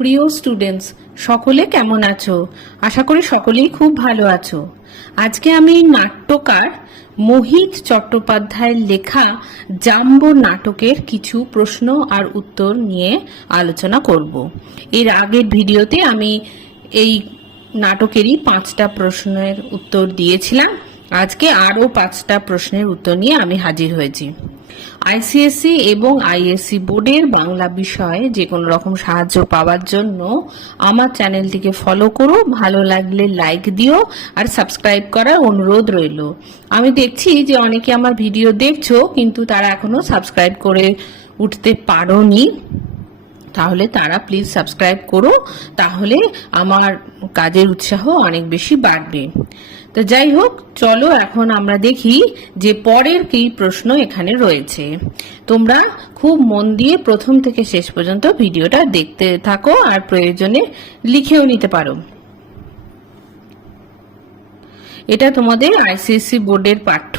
প্রিয় স্টুডেন্টস সকলে কেমন আছো? আশা করি সকলেই খুব ভালো আছো। আজকে আমি নাট্যকার মোহিত চট্টোপাধ্যায়ের লেখা জাম্বো নাটকের কিছু প্রশ্ন আর উত্তর নিয়ে আলোচনা করব। এর আগের ভিডিওতে আমি এই নাটকেরই পাঁচটা প্রশ্নের উত্তর দিয়েছিলাম। আজকে আরও পাঁচটা প্রশ্নের উত্তর নিয়ে আমি হাজির হয়েছি। আইসিএসসি এবং আইএসসি বোর্ডের বাংলা বিষয়ে যে কোনো রকম সাহায্য পাওয়ার জন্য আমার চ্যানেলটিকে ফলো করো, ভালো লাগলে লাইক দিও আর সাবস্ক্রাইব করার অনুরোধ রইল। আমি দেখছি যে অনেকে আমার ভিডিও দেখছ, কিন্তু তারা এখনও সাবস্ক্রাইব করে উঠতে পারোনি। তাহলে তারা প্লিজ সাবস্ক্রাইব করো, তাহলে আমার কাজের উৎসাহ অনেক বেশি বাড়বে। তো যাই হোক, চলো এখন আমরা দেখি যে পরের কি প্রশ্ন এখানে রয়েছে। তোমরা খুব মন দিয়ে প্রথম থেকে শেষ পর্যন্ত ভিডিওটা দেখতে থাকো আর প্রয়োজনে লিখেও নিতে পারো। এটা তোমাদের আইসিএসসি বোর্ডের পাঠ্য।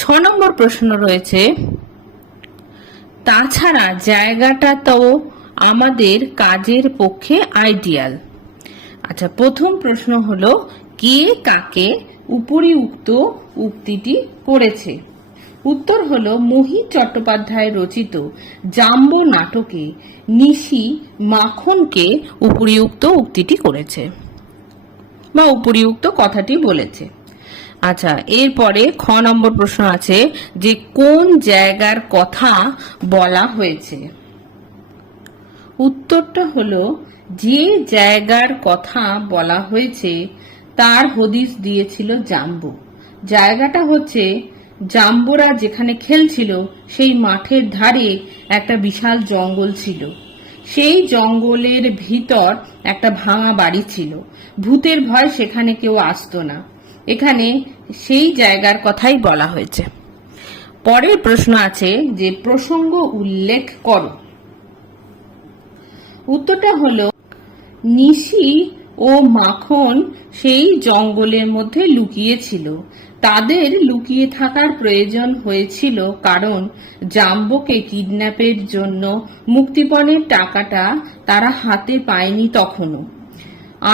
ছ নম্বর প্রশ্ন রয়েছে, তাছাড়া জায়গাটা তো আমাদের কাজের পক্ষে আইডিয়াল আচ্ছা প্রথম প্রশ্ন হলো কে কাকে উপরিউক্ত উক্তিটি করেছে। উত্তর হলো মোহিত চট্টোপাধ্যায় রচিত জাম্বো নাটকে নিশি মাখনকে উপরিউক্ত উক্তিটি করেছে বা উপরিউক্ত কথাটি বলেছে। আচ্ছা এরপরে খ নম্বর প্রশ্ন আছে যে কোন জায়গার কথা বলা হয়েছে? উত্তরটা হলো যে জায়গার কথা বলা হয়েছে তার হদিস দিয়েছিল জাম্বু। জায়গাটা হচ্ছে জাম্বুরা যেখানে খেলছিল, সেই মাঠের ধারে একটা বিশাল জঙ্গল ছিল। সেই জঙ্গলের ভিতর একটা ভাঙা বাড়ি ছিল। ভূতের ভয় সেখানে কেউ আসতো না। এখানে সেই জায়গার কথাই বলা হয়েছে। পরের প্রশ্ন আছে যে, প্রসঙ্গ উল্লেখ করো। উত্তরটা হলো, নিশি ও মাখন সেই জঙ্গলের মধ্যে লুকিয়েছিল। তাদের লুকিয়ে থাকার প্রয়োজন হয়েছিল কারণ জাম্বোকে কিডন্যাপের জন্য মুক্তিপণের টাকাটা তারা হাতে পায়নি তখনও।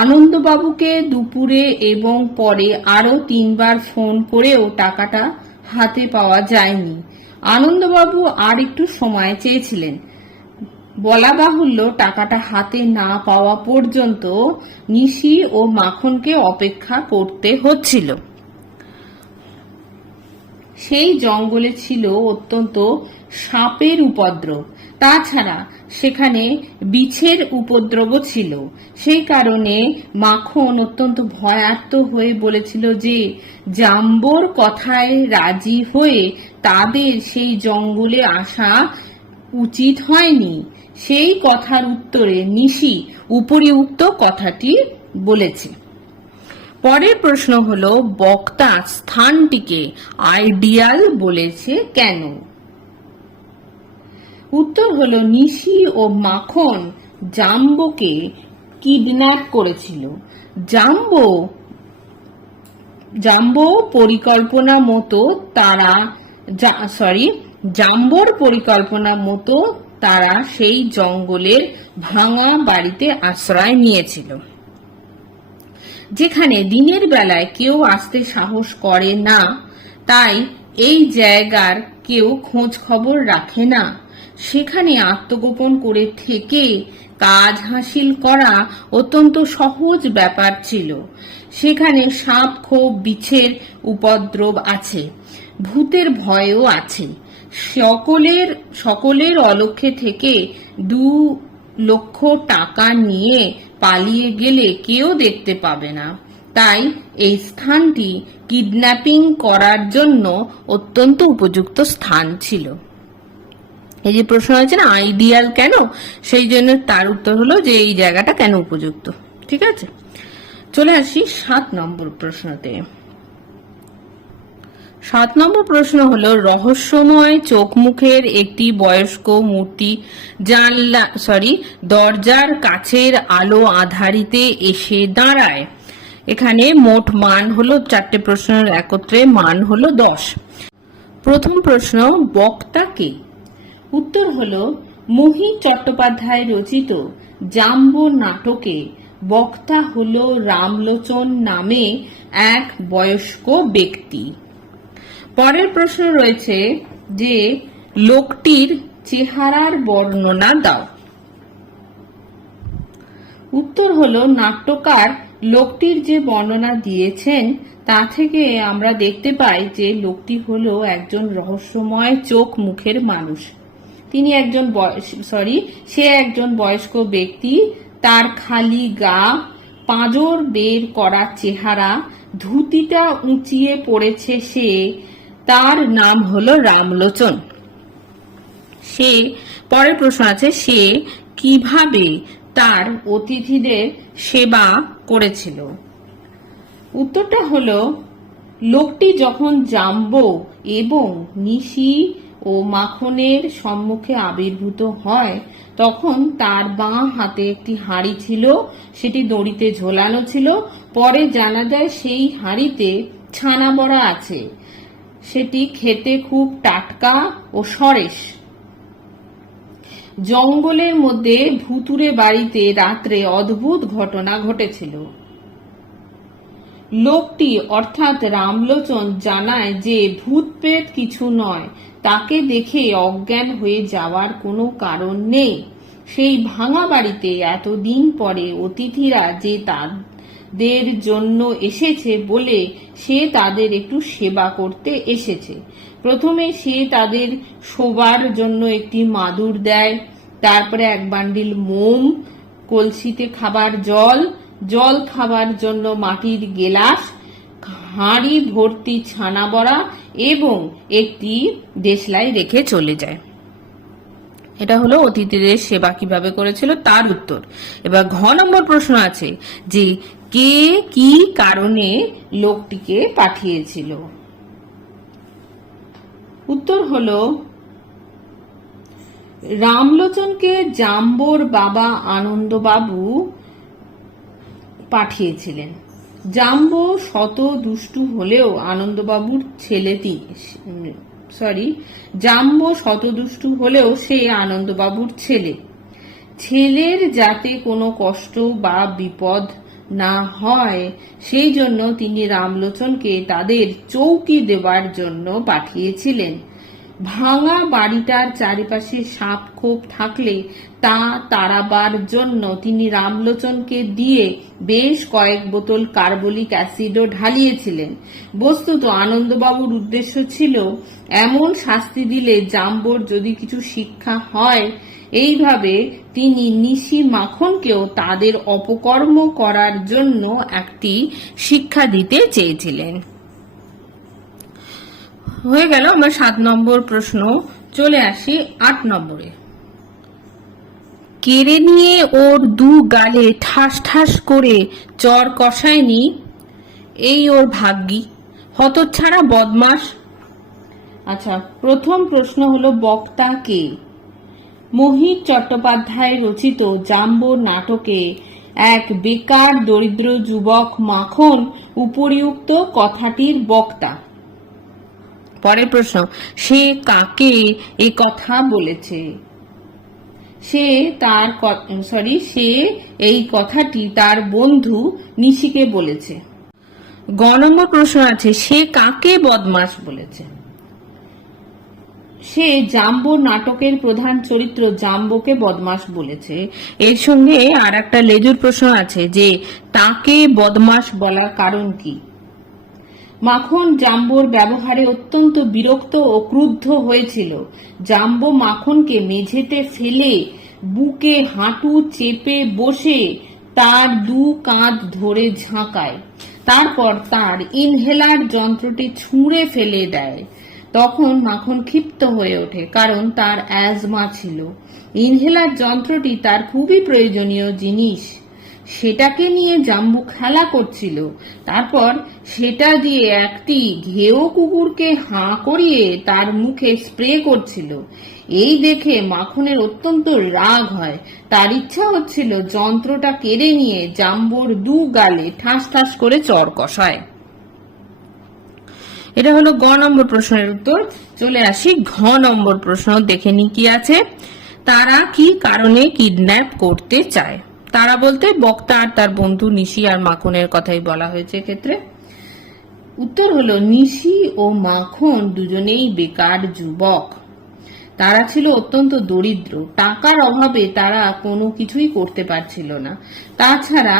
আনন্দবাবুকে দুপুরে এবং পরে আরও তিনবার ফোন করেও টাকাটা হাতে পাওয়া যায়নি। আনন্দবাবু আর একটু সময় চেয়েছিলেন। বলা বাহুল্য টাকাটা হাতে না পাওয়া পর্যন্ত নিশি ও মাখনকে অপেক্ষা করতে হচ্ছিল। সেই জঙ্গলে ছিল অত্যন্ত সাপের উপদ্রব। তাছাড়া সেখানে বিছের উপদ্রবও ছিল। সেই কারণে মাখন অত্যন্ত ভয়ার্ত হয়ে বলেছিল যে, জাম্বর কথায় রাজি হয়ে তাদের সেই জঙ্গলে আসা উচিত হয়নি। সেই কথার উত্তরে নিশি উপরিউক্ত কথাটি বলেছে। পরের প্রশ্ন হলো, বক্তা স্থানটিকে আইডিয়াল বলেছে কেন? উত্তর হলো, নিশি ও মাখন জাম্বোকে কিডন্যাপ করেছিল। জাম্বো জাম্বো পরিকল্পনা মতো তারা সরি জাম্বোর পরিকল্পনা মতো তারা সেই জঙ্গলের ভাঙা বাড়িতে আশ্রয় নিয়েছিল। যেখানে দিনের বেলায় কেউ আসতে সাহস করে না, তাই এই জায়গার কেউ খোঁজ খবর রাখে না। সেখানে আত্মগোপন করে থেকে কাজ হাসিল করা অত্যন্ত সহজ ব্যাপার ছিল। সেখানে সাপ ক্ষোভ বিছের উপদ্রব আছে। ভূতের ভয়ও আছে। সকলের সকলের অলক্ষ্যে থেকে দু লক্ষ টাকা নিয়ে পালিয়ে গেলে কেউ দেখতে পাবে না। তাই এই স্থানটি কিডন্যাপিং করার জন্য অত্যন্ত উপযুক্ত স্থান ছিল। এই যে প্রশ্ন হয়েছে না, আইডিয়াল কেন? সেই জন্য তার উত্তর হলো যে এই জায়গাটা কেন উপযুক্ত? ঠিক আছে? চলে আসি সাত নম্বর প্রশ্নতে। সাত নম্বর প্রশ্ন হলো, রহস্যময় চোখ মুখের একটি বয়স্ক মূর্তি জানলা সরি দরজার কাছের আলো আধারিতে এসে দাঁড়ায়। এখানে মোট মান হলো চারটে প্রশ্নের একত্রে মান হলো দশ। প্রথম প্রশ্ন, বক্তা কে? উত্তর হলো, মহি চট্টোপাধ্যায় রচিত জাম্বো নাটকে বক্তা হল রামলোচন নামে এক বয়স্ক ব্যক্তি। পরের প্রশ্ন রয়েছে যে লোকটির চেহারার বর্ণনা দাও। উত্তর হলো, নাট্যকার লোকটির যে বর্ণনা দিয়েছেন, তা থেকে আমরা দেখতে পাই যে লোকটি হলো একজন রহস্যময় চোখ মুখের মানুষ। তিনি একজন সরি, সে একজন বয়স্ক ব্যক্তি, তার খালি গা, পাঁজর বের করা চেহারা, ধুতিটা উঁচিয়ে পড়েছে সে তার নাম হলো রামলোচন। সে, পরের প্রশ্ন আছে, সে কীভাবে তার অতিথিদের সেবা করেছিল? উত্তরটা হলো, লোকটি যখন জাম্ব এবং নিশি ও মাখনের সম্মুখে আবির্ভূত হয়, তখন তার বাঁ হাতে একটি হাঁড়ি ছিল, সেটি দড়িতে ঝোলানো ছিল। পরে জানা যায় সেই হাঁড়িতে ছানা বড়া আছে। সেটি খেতে খুব টাটকা ও সরেশ। জঙ্গলের মধ্যে ভুতুরে বাড়িতে রাত্রে অদ্ভুত ঘটনা ঘটেছিল। লোকটি অর্থাৎ রামলোচন জানায় যে ভূত প্রেত কিছু নয়, তাকে দেখে অজ্ঞান হয়ে যাওয়ার কোনো কারণ নেই। সেই ভাঙা বাড়িতে এতদিন পরে অতিথিরা যে তাদের জন্য এসেছে বলে সে তাদের একটু সেবা করতে এসেছে। প্রথমে সে তাদের শোবার জন্য একটি মাদুর দেয়, তারপরে এক বান্ডিল মোম, কলসিতে খাবার জল জল খাবার জন্য মাটির গেলাস, হাঁড়ি ভর্তি ছানা বড়া এবং একটি দেশলাই রেখে চলে যায়। এটা হলো অতিথিদের সেবা কীভাবে করেছিল তার উত্তর। এবার ঘ নম্বর প্রশ্ন আছে যে কে কি কারণে লোকটিকে পাঠিয়েছিল? উত্তর হলো রামলোচনকে জাম্বোর বাবা আনন্দবাবু পাঠিয়েছিলেন। জাম্বো শত দুষ্টু হলেও আনন্দবাবুর ছেলেটি সরি, জাম্ব শতদুষ্টু হলেও সে আনন্দবাবুর ছেলে। ছেলের যাতে কোনো কষ্ট বা বিপদ না হয়, সেই জন্য তিনি রামলোচনকে তাদের চৌকি দেবার জন্য পাঠিয়েছিলেন। ভাঙা বাড়িটার চারিপাশে সাপ খোপ থাকলে তা তাড়াবার জন্য তিনি রামলোচনকে দিয়ে বেশ কয়েক বোতল কার্বলিক অ্যাসিডও ঢালিয়েছিলেন। বস্তুত আনন্দবাবুর উদ্দেশ্য ছিল, এমন শাস্তি দিলে জাম্বোর যদি কিছু শিক্ষা হয়, এইভাবে তিনি নিশি মাখনকেও তাদের অপকর্ম করার জন্য একটি শিক্ষা দিতে চেয়েছিলেন। হয়ে গেল আমার সাত নম্বর প্রশ্ন। চলে আসি আট নম্বরে। কেড়ে নিয়ে ওর দু গালে ঠাস ঠাস করে চর কষায়নি, এই ওর ভাগ্যি। হতচ্ছাড়া বদমাস আচ্ছা প্রথম প্রশ্ন হলো, বক্তা কে? মোহিত চট্টোপাধ্যায় রচিত জাম্বো নাটকে এক বেকার দরিদ্র যুবক মাখন উপরিউক্ত কথাটির বক্তা। পরের প্রশ্ন, সে কাকে এ কথা বলেছে? সে তার সরি সে এই কথাটি তার বন্ধু নিশিকে বলেছে। গ নম্বর প্রশ্ন আছে, সে কাকে বদমাস বলেছে? সে জাম্বো নাটকের প্রধান চরিত্র জাম্বোকে বদমাস বলেছে। এর সঙ্গে আর একটা লেজুর প্রশ্ন আছে যে, তাকে বদমাস বলার কারণ কি? মাখন জাম্বোর ব্যবহারে অত্যন্ত বিরক্ত ও ক্রুদ্ধ হয়েছিল। জাম্বো মাখনকে মেঝেতে ফেলে, বুকে হাঁটু চেপে বসে তার দু কাঁধ ধরে ঝাঁকায়। তারপর তার ইনহেলার যন্ত্রটি ছুঁড়ে ফেলে দেয়। তখন মাখন ক্ষিপ্ত হয়ে ওঠে, কারণ তার অ্যাজমা ছিল। ইনহেলার যন্ত্রটি তার খুবই প্রয়োজনীয় জিনিস। সেটাকে নিয়ে জাম্বু খেলা করছিল। তারপর সেটা দিয়ে একটি ঘেও কুকুরকে হাঁ করিয়ে তার মুখে স্প্রে করছিল। এই দেখে মাখনের অত্যন্ত রাগ হয়। তার ইচ্ছা হচ্ছিল যন্ত্রটা কেড়ে নিয়ে জাম্বুর দু গালে ঠাস ঠাস করে চর কষায়। এটা হলো গ নম্বর প্রশ্নের উত্তর। চলে আসি ঘ নম্বর প্রশ্ন। দেখে নি কি আছে? তারা কি কারণে কিডন্যাপ করতে চায়? তারা বলতে বক্তা আর তার বন্ধু নিশি আর মাখনের কথাই বলা হয়েছে এক্ষেত্রে। উত্তর হলো, নিশি ও মাখন দুজনেই বেকার যুবক। তারা ছিল অত্যন্ত দরিদ্র। টাকার অভাবে তারা কোনো কিছুই করতে পারছিল না। তাছাড়া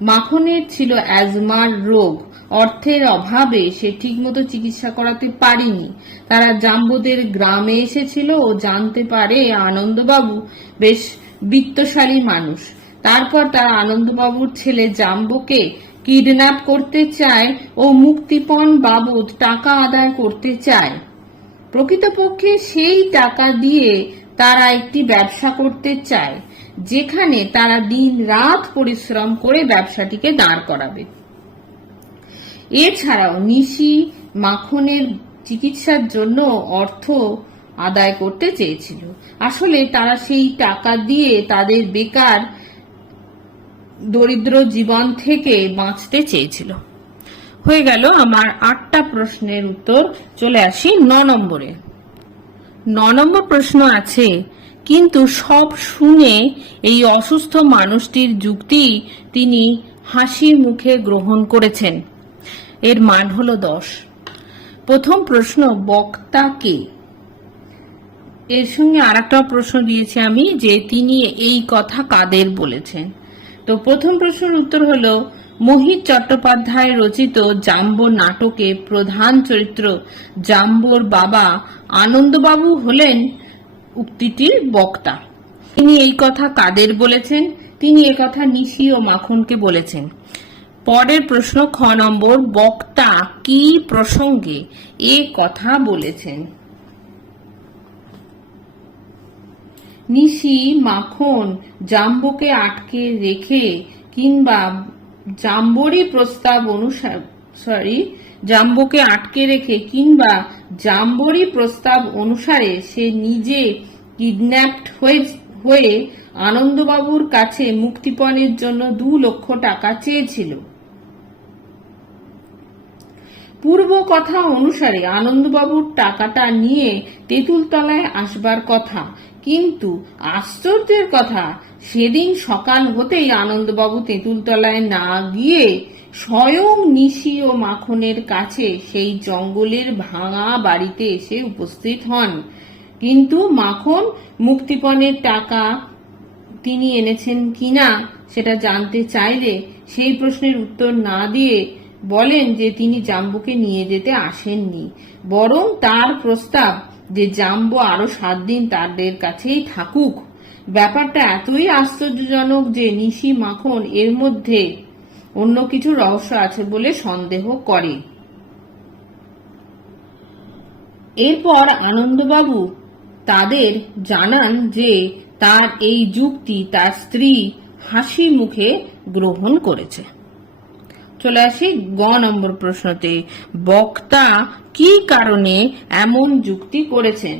মাখনের ছিল অ্যাজমার রোগ। অর্থের অভাবে সে ঠিকমতো চিকিৎসা করাতে পারেনি। তারা জাম্বুদের গ্রামে এসেছিল ও জানতে পারে আনন্দবাবু বেশ বিত্তশালী মানুষ। তারপর তারা আনন্দবাবুর ছেলে জাম্বুকে কিডন্যাপ করতে চায় ও মুক্তিপণ বাবদ টাকা আদায় করতে চায়। প্রকৃতপক্ষে সেই টাকা দিয়ে তারা একটি ব্যবসা করতে চায়, যেখানে তারা দিন রাত পরিশ্রম করে ব্যবসাটিকে দাঁড় করাবে। এছাড়াও নিশি মাখনের চিকিৎসার জন্য অর্থ আদায় করতে চেয়েছিল। আসলে তারা সেই টাকা দিয়ে তাদের বেকার দরিদ্র জীবন থেকে বাঁচতে চেয়েছিল। হয়ে গেল আমার আটটা প্রশ্নের উত্তর। চলে আসি ন নম্বরে। ন নম্বর প্রশ্ন আছে, কিন্তু সব শুনে এই অসুস্থ মানুষটির যুক্তি তিনি হাসি মুখে গ্রহণ করেছেন। এর মান হলো দশ। প্রথম প্রশ্ন, বক্তা কে? এর সঙ্গে আর একটা প্রশ্ন দিয়েছি আমি, যে তিনি এই কথা কাদের বলেছেন? তো প্রথম প্রশ্নের উত্তর হল, মোহিত চট্টোপাধ্যায় রচিত জাম্বো নাটকে প্রধান চরিত্র জাম্বোর বাবা আনন্দবাবু হলেন উক্তিটির বক্তা। তিনি এই কথা কাদের বলেছেন? তিনি এ কথা নিশি ও মাখনকে বলেছেন। পরের প্রশ্ন খ নম্বর, বক্তা কি প্রসঙ্গে এ কথা বলেছেন? নিশি মাখন জাম্বোকে আটকে রেখে কিংবা জাম্বরি প্রস্তাব অনুসার সরি জাম্বোকে আটকে রেখে কিংবা জাম্বরি প্রস্তাব অনুসারে সে নিজে কিডন্যাপড হয়ে হয়ে আনন্দবাবুর কাছে মুক্তিপণের জন্য দু লক্ষ টাকা চেয়েছিল। পূর্ব কথা অনুসারে আনন্দবাবুর টাকাটা নিয়ে তেঁতুলতলায় আসবার কথা। কিন্তু আশ্চর্যের কথা, সেদিন সকাল হতেই আনন্দবাবু তেঁতুলতলায় না গিয়ে স্বয়ং নিশি ও মাখনের কাছে সেই জঙ্গলের ভাঙা বাড়িতে এসে উপস্থিত হন। কিন্তু মাখন মুক্তিপণের টাকা তিনি এনেছেন কিনা সেটা জানতে চাইলে সেই প্রশ্নের উত্তর না দিয়ে বলেন যে তিনি জাম্বুকে নিয়ে যেতে আসেননি। বরং তার প্রস্তাব যে জাম্বু আরও সাত দিন তাদের কাছেই থাকুক। ব্যাপারটা এতই আশ্চর্যজনক যে নিশি মাখন এর মধ্যে অন্য কিছু রহস্য আছে বলে সন্দেহ করে। এরপর আনন্দবাবু তাদের জানান যে তার এই যুক্তি তার স্ত্রী হাসি মুখে গ্রহণ করেছে। চলে আসি গ নম্বর প্রশ্নতে। বক্তা কি কারণে এমন যুক্তি করেছেন?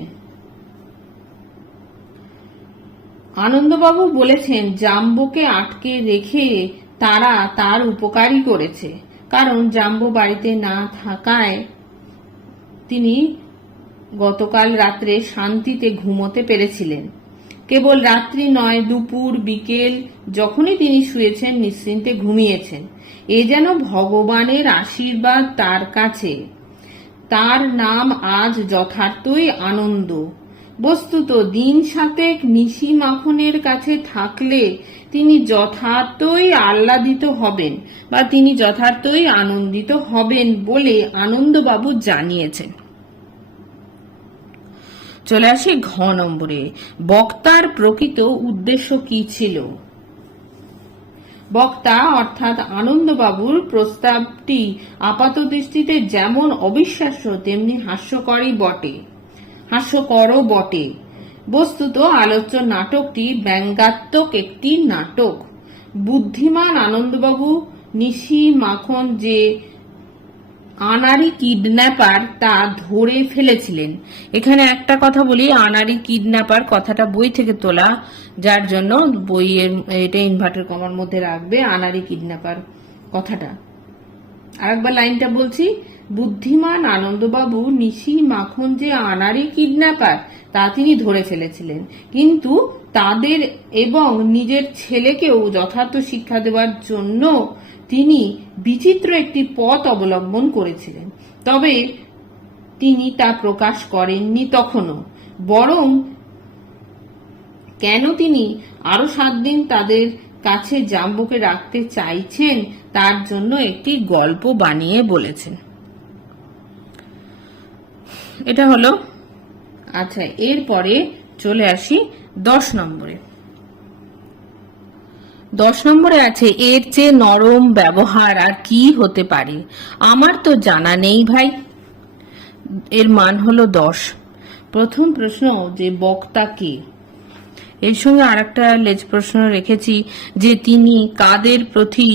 আনন্দবাবু বলেছেন, জাম্বুকে আটকে রেখে তারা তার উপকারই করেছে। কারণ জাম্বু বাড়িতে না থাকায় তিনি গতকাল রাত্রে শান্তিতে ঘুমোতে পেরেছিলেন। কেবল রাত্রি নয়, দুপুর, বিকেল, যখনই তিনি শুয়েছেন, নিশ্চিন্তে ঘুমিয়েছেন। এ যেন ভগবানের আশীর্বাদ তার কাছে। তার নাম আজ যথার্থই আনন্দ। বস্তুত দিন সাতেক নিশি মাখনের কাছে থাকলে তিনি যথার্থই আহ্লাদিত হবেন বা তিনি যথার্থই আনন্দিত হবেন বলে আনন্দবাবু জানিয়েছেন। চলে আসি ঘ নম্বরে। বক্তার প্রকৃত উদ্দেশ্য কি ছিল? বক্তা অর্থাৎ আনন্দবাবুর প্রস্তাবটি আপাত দৃষ্টিতে যেমন অবিশ্বাস্য, তেমনি হাস্যকরই বটে। হাস্যকরও বটে। বস্তুত আলোচ্য নাটকটি ব্যঙ্গাত্মক একটি নাটক। বুদ্ধিমান আনন্দবাবু নিশি মাখন যে আনারি কিডন্যাপার তা ধরে ফেলেছিলেন। এখানে একটা কথা বলি, আনারি কিডন্যাপার কথাটা বই থেকে তোলা, যার জন্য বইয়ের, এটা ইনভার্টার কমার মধ্যে রাখবে, আনারি কিডন্যাপার কথাটা। আরেকবার লাইনটা বলছি, বুদ্ধিমান আনন্দবাবু নিশি মাখন যে আনারই কিডন্যাপার, তা তিনি ধরে ফেলেছিলেন। কিন্তু তাদের এবং নিজের ছেলেকেও যথার্থ শিক্ষা দেওয়ার জন্য তিনি বিচিত্র একটি পথ অবলম্বন করেছিলেন। তবে তিনি তা প্রকাশ করেননি তখনও। বরং কেন তিনি আরও সাত দিন তাদের কাছে জাম্বুকে রাখতে চাইছেন তার জন্য একটি গল্প বানিয়ে বলেছেন। এটা হলো আচ্ছা এরপরে চলে আসি দশ নম্বরে। দশ নম্বরে আছে, এর চেয়ে নরম ব্যবহার আর কি হতে পারে? আমার তো জানা নেই ভাই। এর মান হলো দশ। প্রথম প্রশ্ন, যে বক্তা কে? এর সঙ্গে আরেকটা লেজ প্রশ্ন রেখেছি, যে তিনি কাদের প্রতি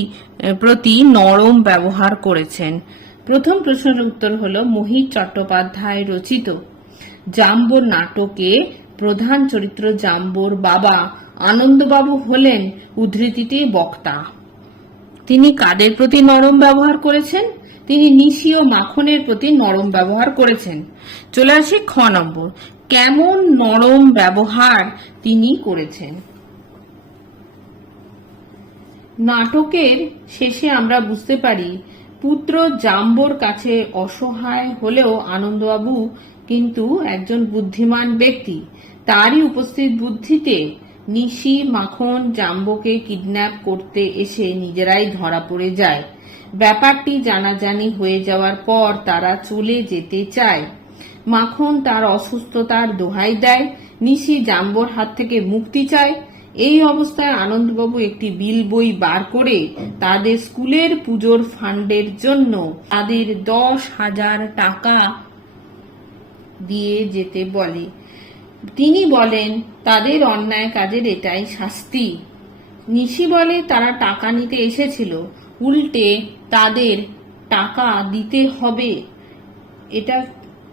প্রতি নরম ব্যবহার করেছেন? প্রথম প্রশ্নের উত্তর হলো মোহিত চট্টোপাধ্যায় রচিত। জাম্বোর নাটকে প্রধান চরিত্র জাম্বোর বাবা আনন্দবাবু হলেন উদ্ধৃতিটি বক্তা। তিনি কাদের প্রতি নরম ব্যবহার করেছেন? তিনি নিশি ও মাখনের প্রতি নরম ব্যবহার করেছেন। চলে আসি খ নম্বর। কেমন নরম ব্যবহার তিনি করেছেন? নাটকের শেষে আমরা বুঝতে পারি, পুত্র জাম্বর কাছে অসহায় হলেও আনন্দবাবু কিন্তু একজন বুদ্ধিমান ব্যক্তি। তারই উপস্থিত বুদ্ধিতে নিশি, মাখন, জাম্বোকে কিডন্যাপ করতে এসে নিজেরাই ধরা পড়ে যায়। ব্যাপারটি জানাজানি হয়ে যাওয়ার পর তারা চলে যেতে চায়। মাখন তার অসুস্থতার দোহাই দেয়, নিশি জাম্বোর হাত থেকে মুক্তি চায়। এই অবস্থায় আনন্দবাবু একটি বিল বই বার করে তাদের স্কুলের পুজোর ফান্ডের জন্য তাদের দশ হাজার টাকা দিয়ে যেতে বলে। তিনি বলেন, তাদের অন্যায় কাজের এটাই শাস্তি। নিশি বলে তারা টাকা নিতে এসেছিল। উল্টে তাদের টাকা দিতে হবে। এটা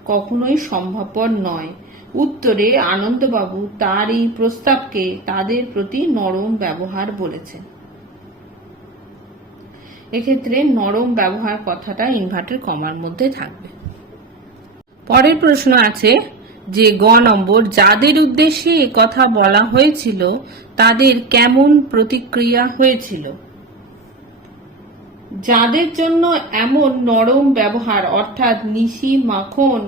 কখনোই সম্ভবপর নয়। উত্তরে আনন্দবাবু তার এই প্রস্তাবকে তাদের প্রতি নরম ব্যবহার বলেছেন। এক্ষেত্রে নরম ব্যবহার কথাটা ইনভার্টার কমার মধ্যে থাকবে। পরের প্রশ্ন আছে যে গ নম্বর, যাদের উদ্দেশ্যে এ কথা বলা হয়েছিল, তাদের কেমন প্রতিক্রিয়া হয়েছিল? যাদের জন্য এমন নরম ব্যবহার, অর্থাৎ নিশি, মাখন,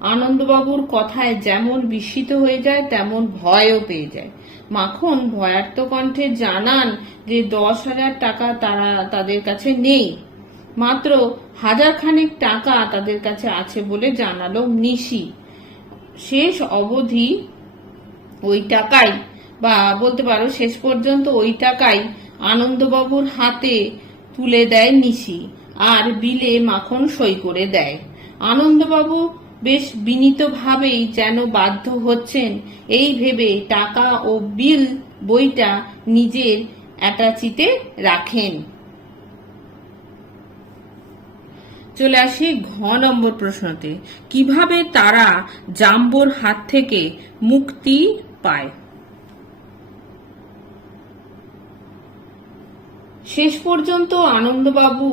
আনন্দবাবুর কথায় যেমন বিস্মিত হয়ে যায়, তেমন ভয়ও পেয়ে যায়। মাখন ভয়ার্ত কণ্ঠে জানান যে দশ হাজার টাকা তারা তাদের কাছে নেই। মাত্র হাজার খানেক টাকা তাদের কাছে আছে বলে জানালো নিশি। শেষ অবধি ওই টাকাই বা বলতে পারো শেষ পর্যন্ত ওই টাকাই আনন্দবাবুর হাতে তুলে দেয় নিশি আর বিলে মাখন সই করে দেয়। আনন্দবাবু বেশ বিনীতভাবেই যেন বাধ্য হচ্ছেন। এই ভেবে টাকা ও বিল বইটা নিজের অ্যাটাচিতে রাখেন। চলে আসি ঘ নম্বর প্রশ্নতে। কীভাবে তারা জাম্বোর হাত থেকে মুক্তি পায়? শেষ পর্যন্ত আনন্দবাবু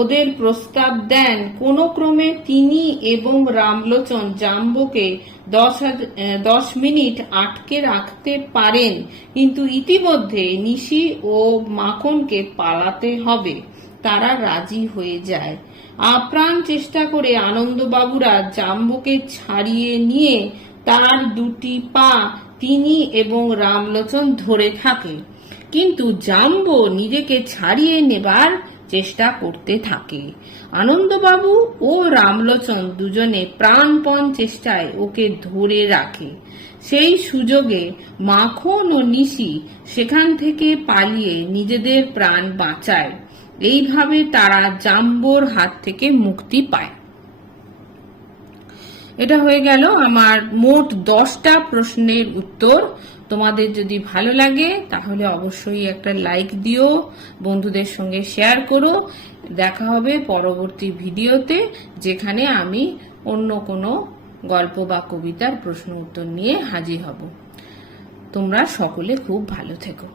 ওদের প্রস্তাব দেন, কোন ক্রমে তিনি এবং রামলোচন জাম্বোকে দশ দশ মিনিট আটকে রাখতে পারেন, কিন্তু ইতিমধ্যে নিশি ও মাখনকে পালাতে হবে। তারা রাজি হয়ে যায়। আপ্রাণ চেষ্টা করে আনন্দবাবুরা জাম্বুকে ছাড়িয়ে নিয়ে তার দুটি পা তিনি এবং রামলোচন ধরে থাকে। কিন্তু জাম্বো নিজেকে ছাড়িয়ে নেবার চেষ্টা করতে থাকে। আনন্দবাবু ও রামলোচন দুজনে প্রাণপণ চেষ্টায় ওকে ধরে রাখে। সেই সুযোগে মাখন ও নিশি সেখান থেকে পালিয়ে নিজেদের প্রাণ বাঁচায়। এইভাবে তারা জাম্বোর হাত থেকে মুক্তি পায়। এটা হয়ে গেল আমার মোট দশটা প্রশ্নের উত্তর। তোমাদের যদি ভালো লাগে, তাহলে অবশ্যই একটা লাইক দিও, বন্ধুদের সঙ্গে শেয়ার করো। দেখা হবে পরবর্তী ভিডিওতে, যেখানে আমি অন্য কোনো গল্প বা কবিতার প্রশ্ন উত্তর নিয়ে হাজির হব। তোমরা সকলে খুব ভালো থেকো।